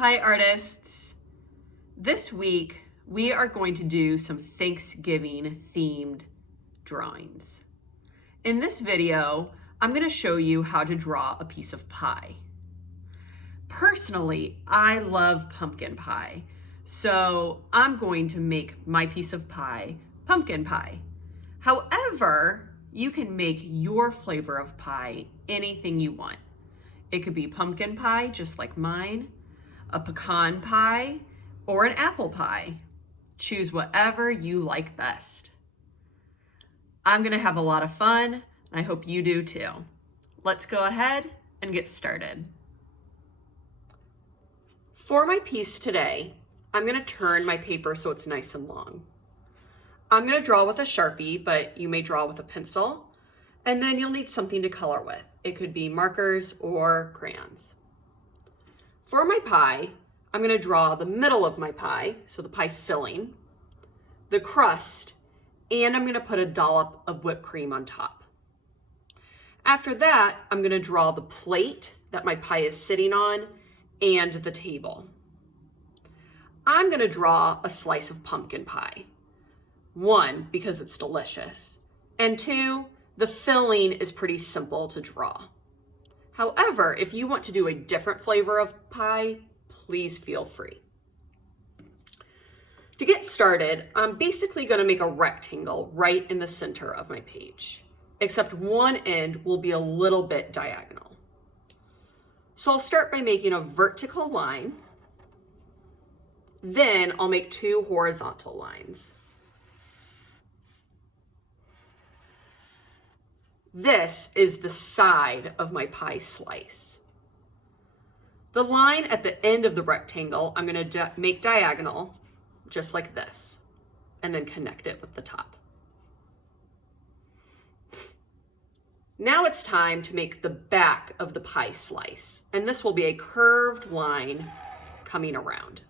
Hi artists! This week we are going to do some Thanksgiving themed drawings. In this video, I'm going to show you how to draw a piece of pie. Personally, I love pumpkin pie, so I'm going to make my piece of pie pumpkin pie. However, you can make your flavor of pie anything you want. It could be pumpkin pie, just like mine, a pecan pie, or an apple pie. Choose whatever you like best. I'm gonna have a lot of fun, and I hope you do too. Let's go ahead and get started. For my piece today, I'm gonna turn my paper so it's nice and long. I'm gonna draw with a Sharpie, but you may draw with a pencil, and then you'll need something to color with. It could be markers or crayons. For my pie, I'm going to draw the middle of my pie, so the pie filling, the crust, and I'm going to put a dollop of whipped cream on top. After that, I'm going to draw the plate that my pie is sitting on and the table. I'm going to draw a slice of pumpkin pie. One, because it's delicious, and two, the filling is pretty simple to draw. However, if you want to do a different flavor of pie, please feel free. To get started, I'm basically going to make a rectangle right in the center of my page, except one end will be a little bit diagonal. So I'll start by making a vertical line, then I'll make two horizontal lines. This is the side of my pie slice. The line at the end of the rectangle, I'm going to make diagonal, just like this, and then connect it with the top. Now it's time to make the back of the pie slice, and this will be a curved line coming around.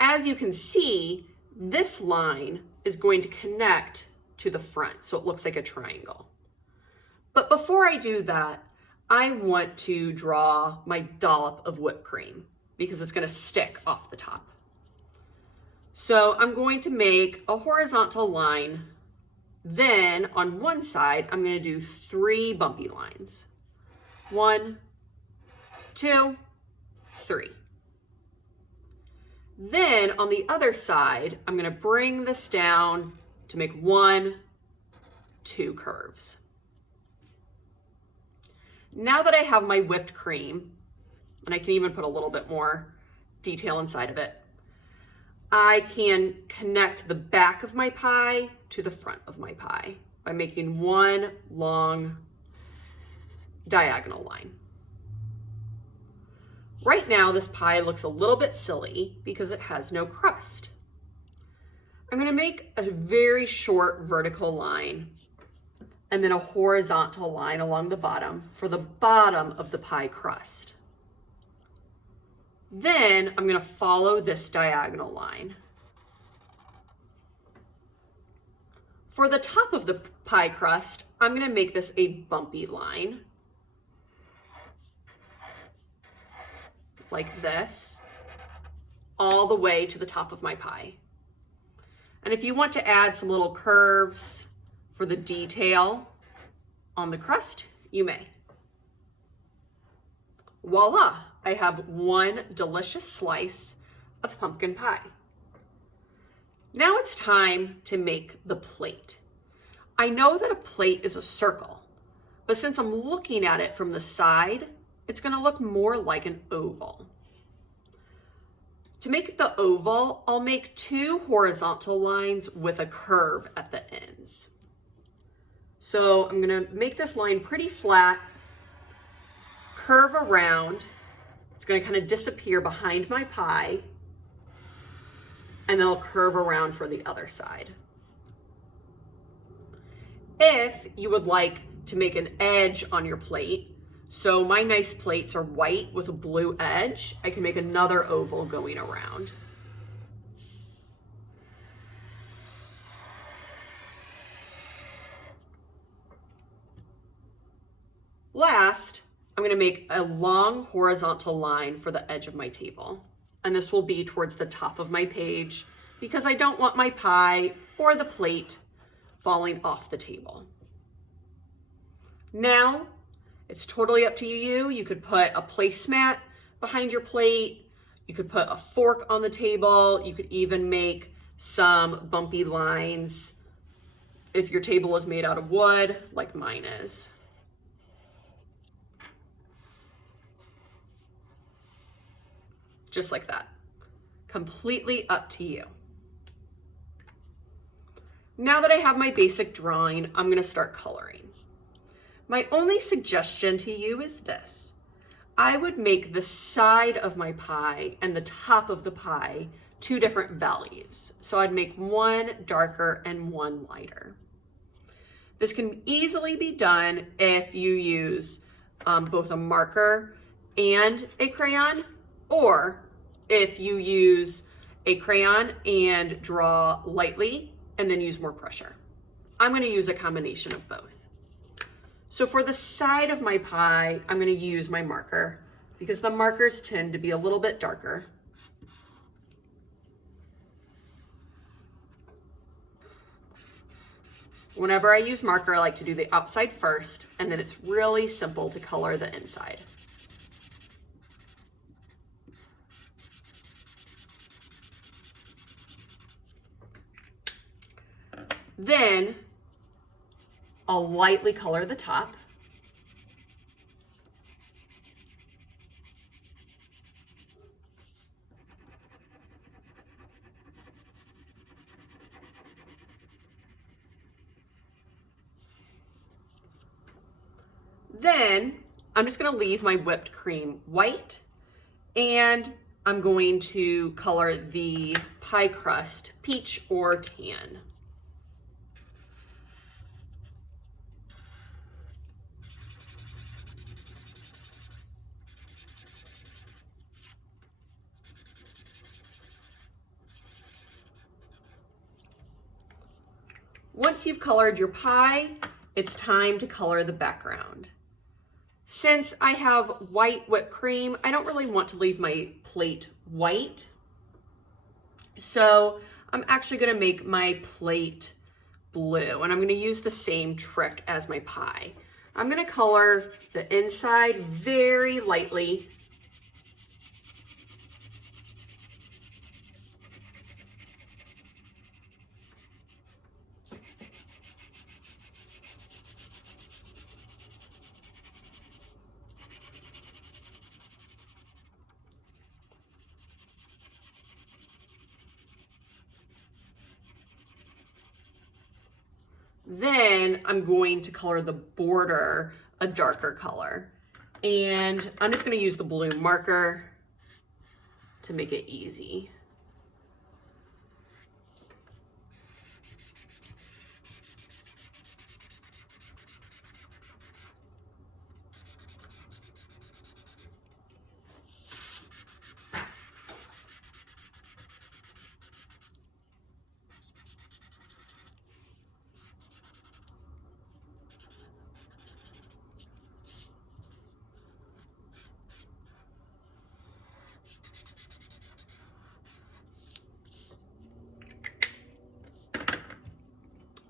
As you can see, this line is going to connect to the front, so it looks like a triangle. But before I do that, I want to draw my dollop of whipped cream because it's going to stick off the top. So I'm going to make a horizontal line. Then on one side, I'm going to do 3 bumpy lines. 1, 2, 3. Then on the other side, I'm going to bring this down to make 1, 2 curves. Now that I have my whipped cream, and I can even put a little bit more detail inside of it, I can connect the back of my pie to the front of my pie by making one long diagonal line. Right now, this pie looks a little bit silly because it has no crust. I'm going to make a very short vertical line and then a horizontal line along the bottom for the bottom of the pie crust. Then I'm going to follow this diagonal line. For the top of the pie crust, I'm going to make this a bumpy line, like this, all the way to the top of my pie. And if you want to add some little curves for the detail on the crust, you may. Voila, I have one delicious slice of pumpkin pie. Now it's time to make the plate. I know that a plate is a circle, but since I'm looking at it from the side, it's going to look more like an oval. To make the oval, I'll make 2 horizontal lines with a curve at the ends. So I'm going to make this line pretty flat, curve around. It's going to kind of disappear behind my pie, and then I'll curve around for the other side. If you would like to make an edge on your plate, so my nice plates are white with a blue edge, I can make another oval going around. Last, I'm gonna make a long horizontal line for the edge of my table. And this will be towards the top of my page because I don't want my pie or the plate falling off the table. Now, it's totally up to you. You could put a placemat behind your plate. You could put a fork on the table. You could even make some bumpy lines if your table is made out of wood, like mine is. Just like that. Completely up to you. Now that I have my basic drawing, I'm gonna start coloring. My only suggestion to you is this. I would make the side of my pie and the top of the pie 2 different values. So I'd make one darker and one lighter. This can easily be done if you use both a marker and a crayon, or if you use a crayon and draw lightly and then use more pressure. I'm going to use a combination of both. So for the side of my pie, I'm going to use my marker because the markers tend to be a little bit darker. Whenever I use marker, I like to do the outside first, and then it's really simple to color the inside. Then I'll lightly color the top. Then I'm just gonna leave my whipped cream white, and I'm going to color the pie crust peach or tan. Once you've colored your pie, it's time to color the background. Since I have white whipped cream, I don't really want to leave my plate white. So I'm actually gonna make my plate blue, and I'm gonna use the same trick as my pie. I'm gonna color the inside very lightly. Then I'm going to color the border a darker color. And I'm just gonna use the blue marker to make it easy.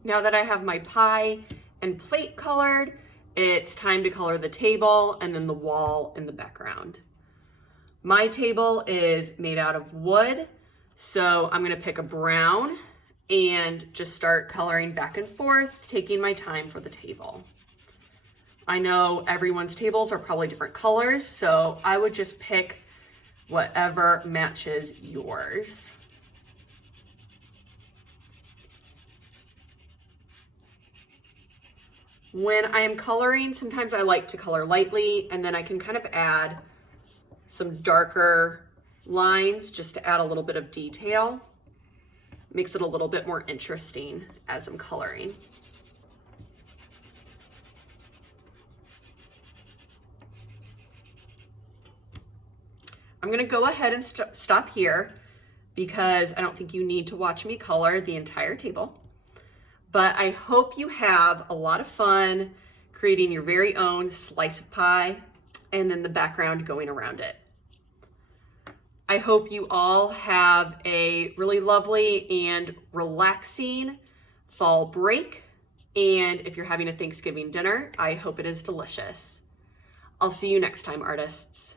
Now that I have my pie and plate colored, it's time to color the table and then the wall in the background. My table is made out of wood, so I'm gonna pick a brown and just start coloring back and forth, taking my time for the table. I know everyone's tables are probably different colors, so I would just pick whatever matches yours. When I am coloring, sometimes I like to color lightly, and then I can kind of add some darker lines just to add a little bit of detail. Makes it a little bit more interesting as I'm coloring. I'm gonna go ahead and stop here because I don't think you need to watch me color the entire table. But I hope you have a lot of fun creating your very own slice of pie and then the background going around it. I hope you all have a really lovely and relaxing fall break. And if you're having a Thanksgiving dinner, I hope it is delicious. I'll see you next time, artists.